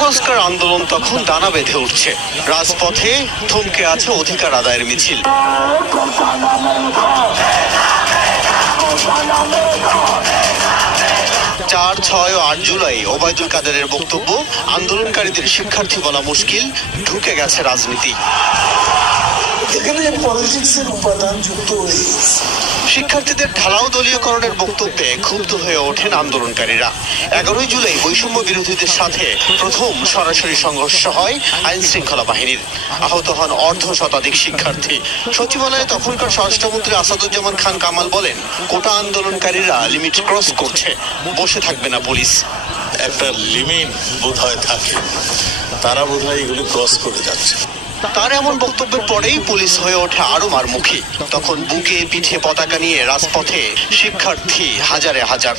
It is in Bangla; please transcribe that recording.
সংস্কার আন্দোলন তখন দানা বেঁধে উঠছে। রাজপথে থমকে আছে অধিকার আদায়ের মিছিল। 4, 6 ও 8 জুলাই ওবায়দুল কাদেরের বক্তব্য, আন্দোলনকারীদের শিক্ষার্থী বলা মুশকিল, ঢুকে গেছে রাজনীতি। এখানে পলিটিক্সের উপাদান যুক্ত হয়ে গেছে। শিক্ষার্থীদের ঢালাও দলীয়করণের বক্তব্যে ক্ষুব্ধ হয়ে ওঠেন আন্দোলনকারীরা। 11 জুলাই বৈষম্য বিরোধীদের সাথে প্রথম সরাসরি সংঘর্ষ হয় আইন শৃঙ্খলা বাহিনীর। আহত হন অর্ধ শতাধিক শিক্ষার্থী। সচিবালয়ে তখনকার স্বরাষ্ট্রমন্ত্রী আসাদুজ্জামান খান কামাল বলেন, কোটা আন্দোলনকারীরা লিমিট ক্রস করছে, বসে থাকবে না পুলিশ। একটা লিমিট বোধহয় থাকে, তারা বোধহয় এগুলি ক্রস করে যাচ্ছে। তার এমন বক্তব্যের পরেই পুলিশ হয়ে ওঠে আরো মারমুখী। তখন বুকে পিঠে পতাকা নিয়ে রাজপথে শিক্ষার্থী হাজারে হাজার।